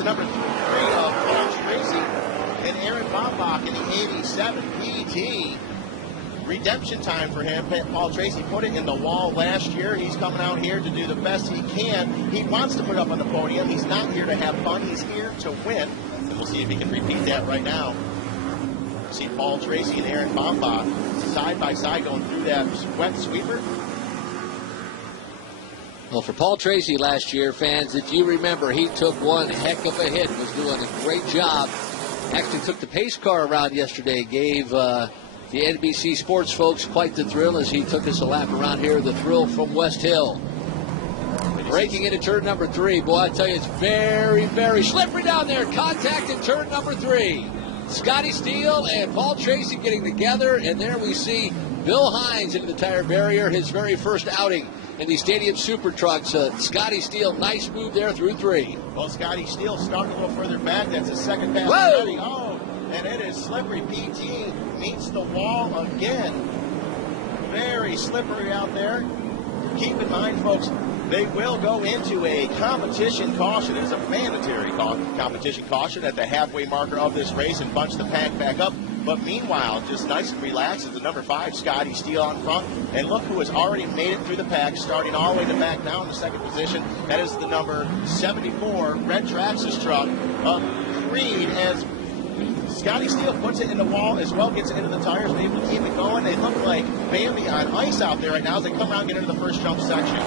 the number 3 of Paul Tracy and Aaron Bombach in the 87 PT. Redemption time for him. Paul Tracy put it in the wall last year. He's coming out here to do the best he can. He wants to put up on the podium. He's not here to have fun. He's here to win. And we'll see if he can repeat that right now. See Paul Tracy and Aaron Bombach side by side going through that wet sweeper. Well, for Paul Tracy last year, fans, if you remember, he took one heck of a hit, was doing a great job. Actually took the pace car around yesterday, gave the NBC Sports folks quite the thrill as he took us a lap around here, the thrill from West Hill. Breaking into turn number 3. Boy, I tell you, it's very, very slippery down there. Contact in turn number 3. Scotty Steele and Paul Tracy getting together, and there we see Bill Hines into the tire barrier, his very first outing in the Stadium Super Trucks. Scotty Steele, nice move there through 3. Well, Scotty Steele starting a little further back. That's his second pass already. Oh, and it is slippery. PT meets the wall again. Very slippery out there. Keep in mind, folks, they will go into a competition caution. It is a mandatory competition caution at the halfway marker of this race and bunch the pack back up. But meanwhile, just nice and relaxed is the number 5, Scotty Steele on front. And look who has already made it through the pack, starting all the way to back down to second position. That is the number 74, Red Traxxas truck of Creed, as Scotty Steele puts it in the wall as well, gets it into the tires, and able to keep it going. They look like Bambi on ice out there right now as they come around and get into the first jump section.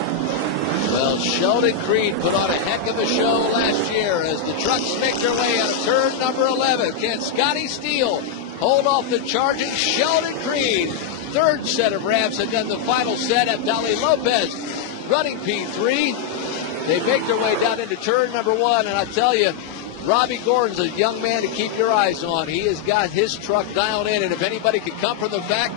Well, Sheldon Creed put on a heck of a show last year as the trucks make their way out of turn number 11. Can Scotty Steele hold off the charging Sheldon Creed? Third set of ramps, and then the final set. Abdali Lopez running P3. They make their way down into turn number 1, and I tell you, Robby Gordon's a young man to keep your eyes on. He has got his truck dialed in, and if anybody could come from the back,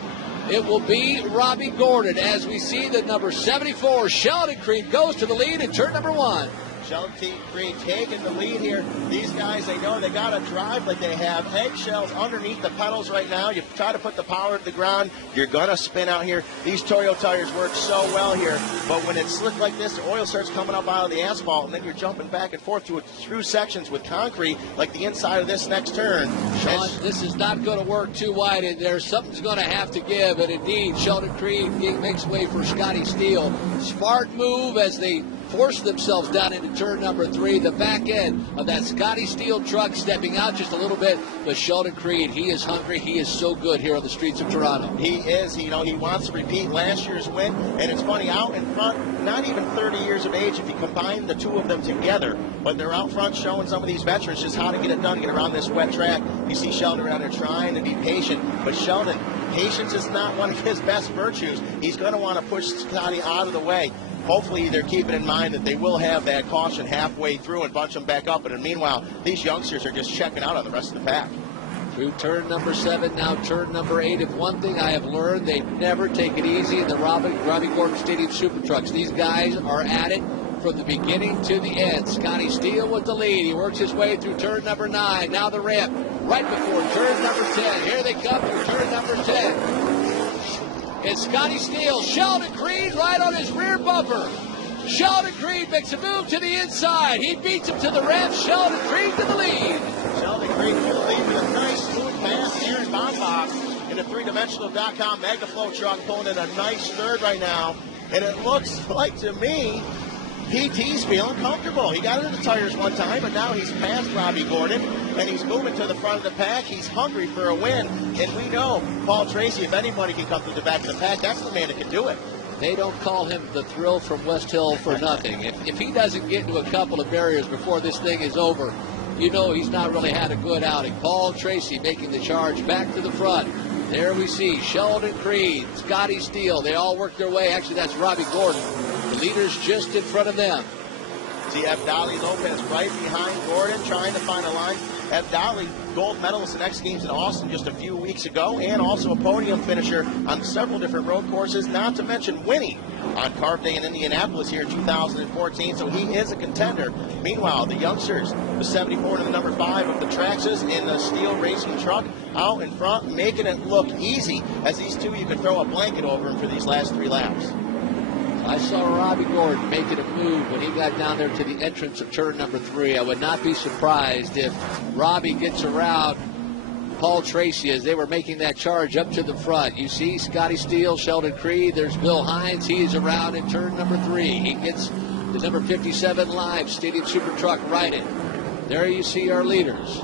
it will be Robby Gordon, as we see the number 74, Sheldon Creed, goes to the lead in turn number 1. Sheldon Creed taking the lead here. These guys, they know they got to drive like they have eggshells underneath the pedals right now. You try to put the power to the ground, you're going to spin out here. These Toyo tires work so well here, but when it's slick like this, the oil starts coming up out of the asphalt, and then you're jumping back and forth through sections with concrete, like the inside of this next turn. Sean, this is not going to work too wide in there. Something's going to have to give, and indeed, Sheldon Creed makes way for Scotty Steele. Smart move as they force themselves down into turn number 3. The back end of that Scotty Steele truck stepping out just a little bit. But Sheldon Creed, he is hungry. He is so good here on the streets of Toronto. He is. He wants to repeat last year's win. And it's funny, out in front, not even 30 years of age if you combine the two of them together. But they're out front showing some of these veterans just how to get it done, get around this wet track. You see Sheldon around there trying to be patient. But Sheldon, patience is not one of his best virtues. He's going to want to push Scotty out of the way. Hopefully they're keeping in mind that they will have that caution halfway through and bunch them back up. But meanwhile, these youngsters are just checking out on the rest of the pack. Through turn number 7, now turn number 8. If one thing I have learned, they never take it easy in the Robby Gordon Stadium Super Trucks. These guys are at it from the beginning to the end. Scotty Steele with the lead. He works his way through turn number 9. Now the ramp right before turn number 10. Here they come through turn number 10. It's Scotty Steele. Sheldon Creed right on his rear bumper. Sheldon Creed makes a move to the inside. He beats him to the ramp. Sheldon Creed to the lead. Sheldon Creed to the lead with a nice smooth pass. Aaron Bombach in a 3dimensional.com MegaFlow truck pulling in a nice third right now. And it looks like to me PT's feeling comfortable. He got into the tires one time, but now he's past Robby Gordon, and he's moving to the front of the pack. He's hungry for a win, and we know Paul Tracy, if anybody can come to the back of the pack, that's the man that can do it. They don't call him the thrill from West Hill for nothing. If he doesn't get into a couple of barriers before this thing is over, you know he's not really had a good outing. Paul Tracy making the charge back to the front. There we see Sheldon Creed, Scotty Steele. They all work their way. Actually, that's Robby Gordon. The leader's just in front of them. See Abdali Lopez right behind Gordon, trying to find a line. Abdali, gold medalist in X Games in Austin just a few weeks ago, and also a podium finisher on several different road courses, not to mention winning on Carb Day in Indianapolis here in 2014, so he is a contender. Meanwhile, the youngsters, the 74 and the number 5 of the Traxxas in the steel racing truck, out in front, making it look easy, as these two, you could throw a blanket over them for these last 3 laps. I saw Robby Gordon making a move when he got down there to the entrance of turn number 3. I would not be surprised if Robby gets around Paul Tracy as they were making that charge up to the front. You see Scotty Steele, Sheldon Creed. There's Bill Hines. He is around in turn number 3. He gets the number 57 Live Stadium Super Truck righted. There you see our leaders.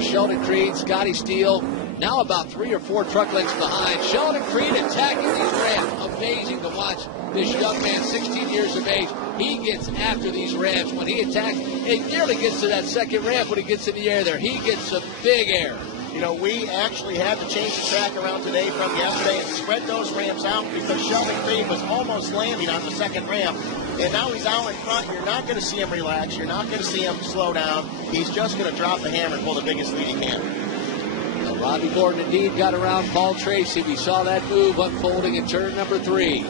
Sheldon Creed, Scotty Steele, now about 3 or 4 truck lengths behind. Sheldon Creed attacking these ramps. Amazing to watch this young man, 16 years of age. He gets after these ramps. When he attacks, it nearly gets to that second ramp when he gets in the air there. He gets a big air. You know, we actually had to change the track around today from yesterday and spread those ramps out because Sheldon Creed was almost landing on the second ramp. And now he's out in front. You're not going to see him relax. You're not going to see him slow down. He's just going to drop the hammer and pull the biggest lead he can. Well, Robby Gordon indeed got around Paul Tracy. We saw that move unfolding in turn number 3.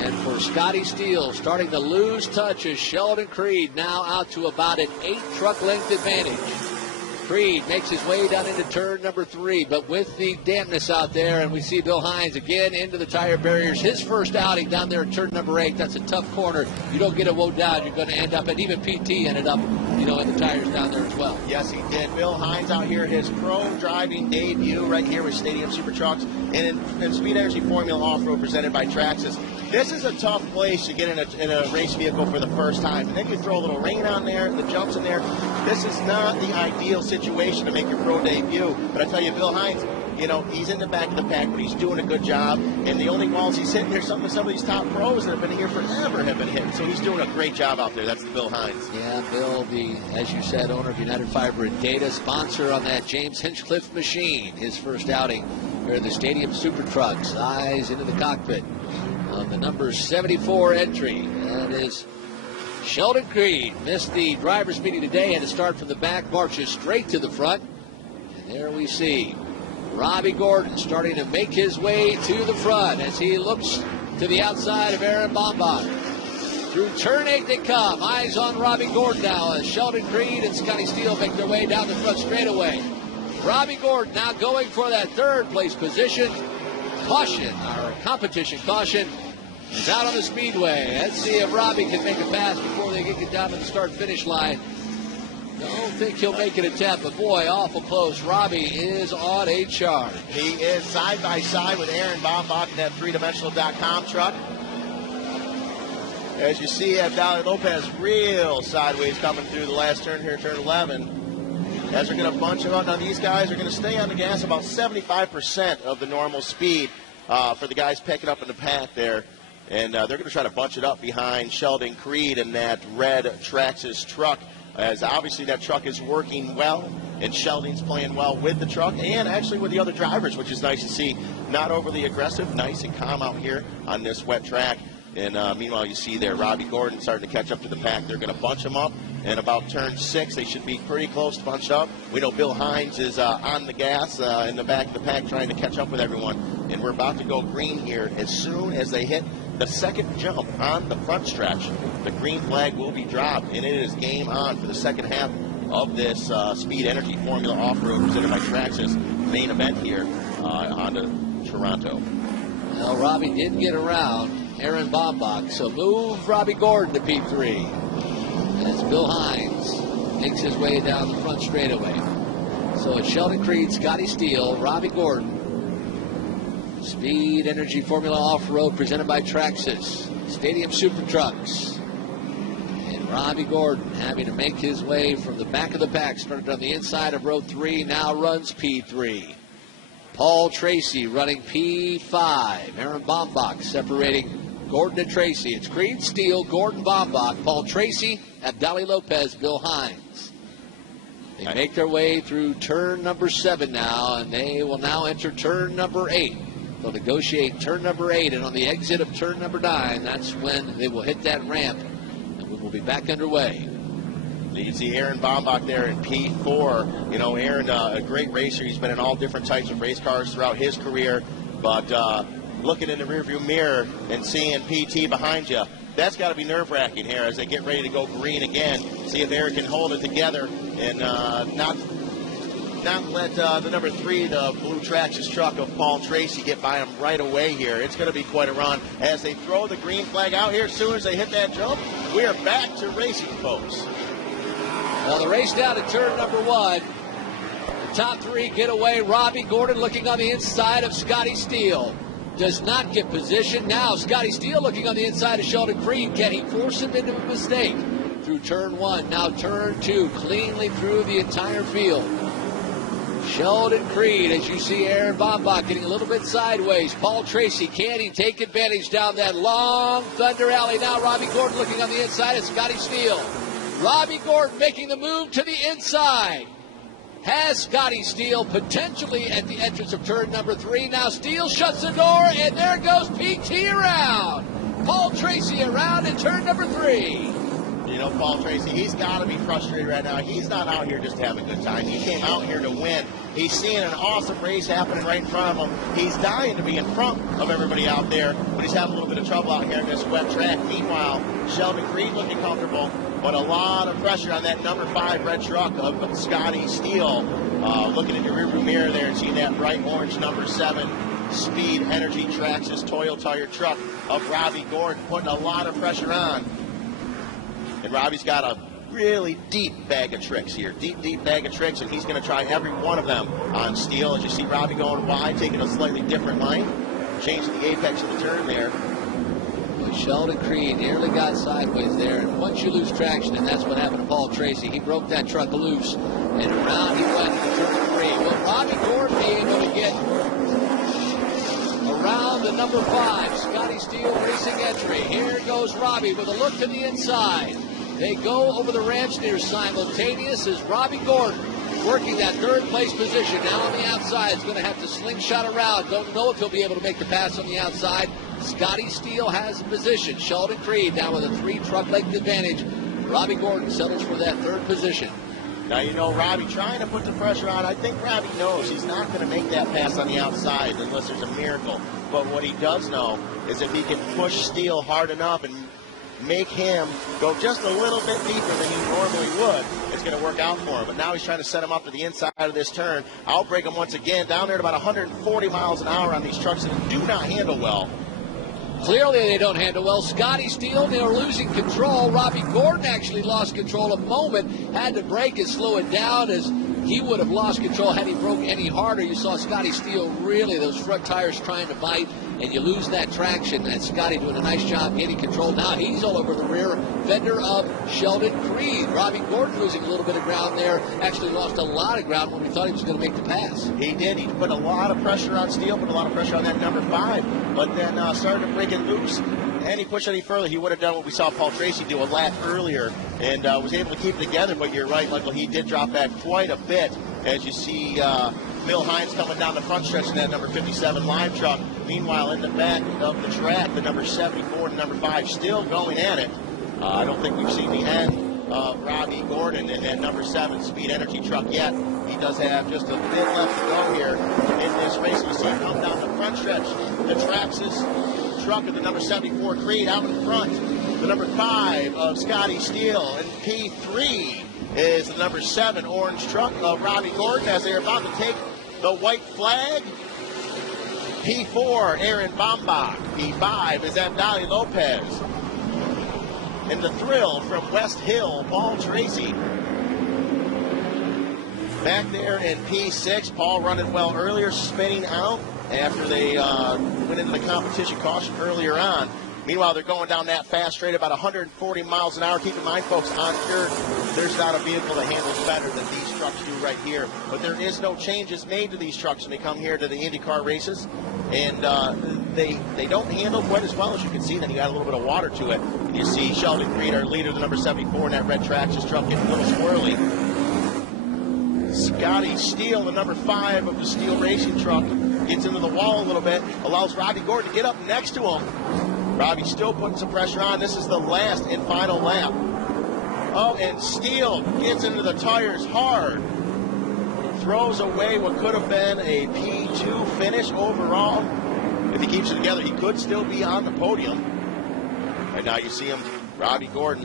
And for Scotty Steele, starting to lose touch as Sheldon Creed now out to about an 8 truck length advantage. Creed makes his way down into turn number 3, but with the dampness out there, and we see Bill Hines again into the tire barriers. His first outing down there in turn number 8. That's a tough corner. You don't get it woe down, you're going to end up, and even PT ended up, in the tires down there as well. Yes, he did. Bill Hines out here, his pro driving debut right here with Stadium Super Trucks and in Speed Energy Formula Off-Road presented by Traxxas. This is a tough place to get in a race vehicle for the first time. And then you throw a little rain on there, the jumps in there. This is not the ideal situation to make your pro debut. But I tell you, Bill Hines, he's in the back of the pack, but he's doing a good job. And the only walls he's hitting here, some of these top pros that have been here forever have been hitting. So he's doing a great job out there. That's the Bill Hines. Yeah, Bill, as you said, owner of United Fiber and Data, sponsor on that James Hinchcliffe machine. His first outing here the Stadium Super Trucks. Eyes into the cockpit on the number 74 entry. That is Sheldon Creed. Missed the driver's meeting today, had to start from the back, marches straight to the front. And there we see Robby Gordon starting to make his way to the front as he looks to the outside of Aaron Bombach. Through turn 8 they come. Eyes on Robby Gordon now as Sheldon Creed and Scotty Steele make their way down the front straightaway. Robby Gordon now going for that third place position. Caution, or competition caution, is out on the speedway. Let's see if Robby can make a pass before they get down to the start-finish line. Don't think he'll make an attempt, but boy, awful close. Robby is on a charge. He is side by side with Aaron Bombach in that 3dimensional.com truck. As you see, Dolly Lopez real sideways coming through the last turn here, turn 11. As they're going to bunch them up. Now, these guys are going to stay on the gas about 75% of the normal speed for the guys picking up in the pack there. And they're going to try to bunch it up behind Sheldon Creed in that red Traxxas truck, as obviously that truck is working well, and Sheldon's playing well with the truck and actually with the other drivers, which is nice to see. Not overly aggressive, nice and calm out here on this wet track. And meanwhile, you see there Robby Gordon starting to catch up to the pack. They're going to bunch them up. And about turn 6, they should be pretty close to bunch up. We know Bill Hines is on the gas in the back of the pack trying to catch up with everyone. And we're about to go green here. As soon as they hit the second jump on the front stretch, the green flag will be dropped. And it is game on for the second half of this Speed Energy Formula Off-Road presented by Traxxas main event here on to Toronto. Well, Robby did get around Aaron Bombach, so move Robby Gordon to P3 as Bill Hines makes his way down the front straightaway. So it's Sheldon Creed, Scotty Steele, Robby Gordon. Speed Energy Formula Off-Road presented by Traxxas. Stadium Super Trucks. And Robby Gordon having to make his way from the back of the pack. Started on the inside of row 3, now runs P3. Paul Tracy running P5. Aaron Bombach separating Gordon and Tracy. It's Creed, Steele, Gordon, Bombach, Paul Tracy, Abdali Lopez, Bill Hines. They make their way through turn number 7 now, and they will now enter turn number 8. They'll negotiate turn number 8, and on the exit of turn number 9, that's when they will hit that ramp, and we will be back underway. You can see Aaron Bombach there in P4. You know, Aaron, a great racer. He's been in all different types of race cars throughout his career, but looking in the rearview mirror and seeing PT behind you, that's got to be nerve-wracking here as they get ready to go green again. See if Aaron can hold it together and not not let the number 3, the blue Traxxas truck of Paul Tracy, get by him right away here. It's going to be quite a run as they throw the green flag out here. As soon as they hit that jump, we are back to racing, folks. Well, the race down to turn number 1. The top 3 get away. Robby Gordon looking on the inside of Scotty Steele. Does not get position. Now Scotty Steele looking on the inside of Sheldon Creed. Can he force him into a mistake? Through turn 1, now turn 2, cleanly through the entire field. Sheldon Creed, as you see Aaron Bombach getting a little bit sideways. Paul Tracy, can he take advantage down that long Thunder Alley? Now Robby Gordon looking on the inside of Scotty Steele. Robby Gordon making the move to the inside. Has Scotty Steele potentially at the entrance of turn number 3. Now Steele shuts the door, and there goes PT around. Paul Tracy around in turn number 3. You know, Paul Tracy, he's got to be frustrated right now. He's not out here just to have a good time. He came out here to win. He's seeing an awesome race happening right in front of him. He's dying to be in front of everybody out there, but he's having a little bit of trouble out here in this wet track. Meanwhile, Sheldon Creed looking comfortable, but a lot of pressure on that number 5 red truck of Scotty Steele. Looking in your rearview mirror there and seeing that bright orange number 7 Speed Energy Traxxas Toyo Tire truck of Robby Gordon, putting a lot of pressure on. And Robbie's got a really deep bag of tricks here. Deep bag of tricks, and he's going to try every one of them on Steele. As you see Robby going wide, taking a slightly different line, changing the apex of the turn there. Well, Sheldon Creed nearly got sideways there, and once you lose traction, and that's what happened to Paul Tracy, he broke that truck loose, and around he went to turn 3. Will Robby Gordon be able to get around the number 5 Scotty Steele Racing entry? Here goes Robby with a look to the inside. They go over the ramps near simultaneous as Robby Gordon working that third place position. Now on the outside, is going to have to slingshot around. Don't know if he'll be able to make the pass on the outside. Scotty Steele has the position. Sheldon Creed now with a 3 truck length advantage. Robby Gordon settles for that third position. Now, you know, Robby trying to put the pressure on. I think Robby knows he's not going to make that pass on the outside unless there's a miracle. But what he does know is if he can push Steele hard enough and make him go just a little bit deeper than he normally would, it's going to work out for him. But now he's trying to set him up to the inside of this turn. Outbreak him once again down there at about 140 miles an hour on these trucks that do not handle well. Clearly they don't handle well. Scotty Steele, they're losing control. Robby Gordon actually lost control a moment, had to brake and slow it down as he would have lost control had he broke any harder. You saw Scotty Steele really, those front tires trying to bite, and you lose that traction. And Scotty doing a nice job getting control. Now he's all over the rear fender of Sheldon Creed. Robby Gordon losing a little bit of ground there. Actually lost a lot of ground when we thought he was going to make the pass. He did. He put a lot of pressure on Steele, put a lot of pressure on that number 5, but then started to break it loose. And he pushed any further, he would have done what we saw Paul Tracy do a lap earlier and was able to keep it together. But you're right, Michael, he did drop back quite a bit as you see Bill Hines coming down the front stretch in that number 57 Lime truck. Meanwhile, in the back of the track, the number 74 and number 5 still going at it. I don't think we've seen the end of Robby Gordon in that number 7 Speed Energy truck yet. He does have just a bit left to go here in this race. You see him come down the front stretch. The Traxxas truck of the number 74 Creed out in front. The number 5 of Scotty Steele, and P3 is the number 7 orange truck of Robby Gordon as they're about to take the white flag. P4, Aaron Bombach. P5 is Abdali Lopez. And the thrill from West Hill, Paul Tracy. Back there in P6, Paul running well earlier, spinning out after they went into the competition caution earlier on. Meanwhile, they're going down that fast straight about 140 miles an hour. Keep in mind, folks, on dirt, there's not a vehicle that handles better than these trucks do right here. But there is no changes made to these trucks when they come here to the IndyCar races. And they don't handle quite as well as you can see. Then you got a little bit of water to it. And you see Sheldon Creed, our leader, the number 74 in that red Traxxas truck, getting a little squirrely. Scotty Steele, the number 5 of the Steele Racing truck, gets into the wall a little bit, allows Robby Gordon to get up next to him. Robby still putting some pressure on. This is the last and final lap. Oh, and Steele gets into the tires hard. Throws away what could have been a P2 finish overall. If he keeps it together, he could still be on the podium. And now you see him, Robby Gordon,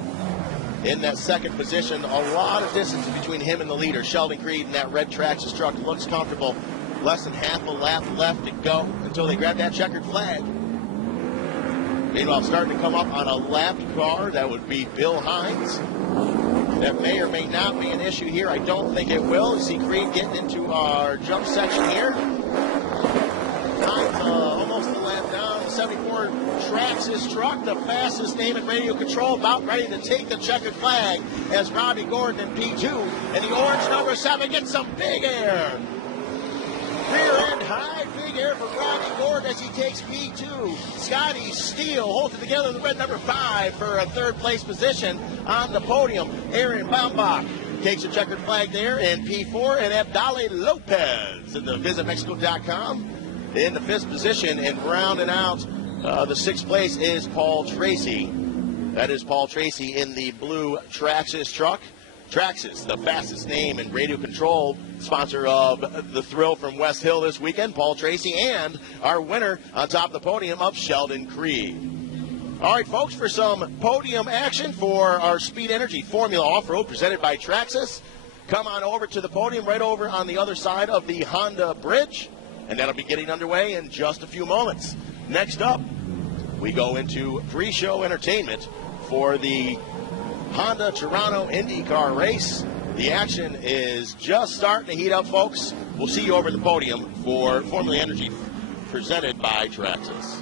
in that second position. A lot of distance between him and the leader, Sheldon Creed, in that red Traxxas truck. Looks comfortable. Less than half a lap left to go until they grab that checkered flag. Meanwhile, starting to come up on a lapped car, that would be Bill Hines. That may or may not be an issue here. I don't think it will. You see Creed getting into our jump section here. Hines almost a lap down. 74 Traxxas truck, the fastest name in radio control, about ready to take the checkered flag as Robby Gordon in P2. And the orange number 7 gets some big air. Rear end high, big air for Robby Gordon as he takes P2. Scotty Steele holds it together in the red number 5 for a third place position on the podium. Aaron Baumbach takes a checkered flag there in P4, and Abdale Lopez in the visitmexico.com in the 5th position, and rounding out the 6th place is Paul Tracy. That is Paul Tracy in the blue Traxxas truck. Traxxas, the fastest name in radio control, sponsor of the Thrill from West Hill this weekend, Paul Tracy, and our winner on top of the podium of Sheldon Creed. All right, folks, for some podium action for our Speed Energy Formula Off-Road presented by Traxxas, come on over to the podium right over on the other side of the Honda Bridge, and that'll be getting underway in just a few moments. Next up, we go into pre-show entertainment for the Honda Toronto IndyCar race. The action is just starting to heat up, folks. We'll see you over at the podium for Formula Energy presented by Traxxas.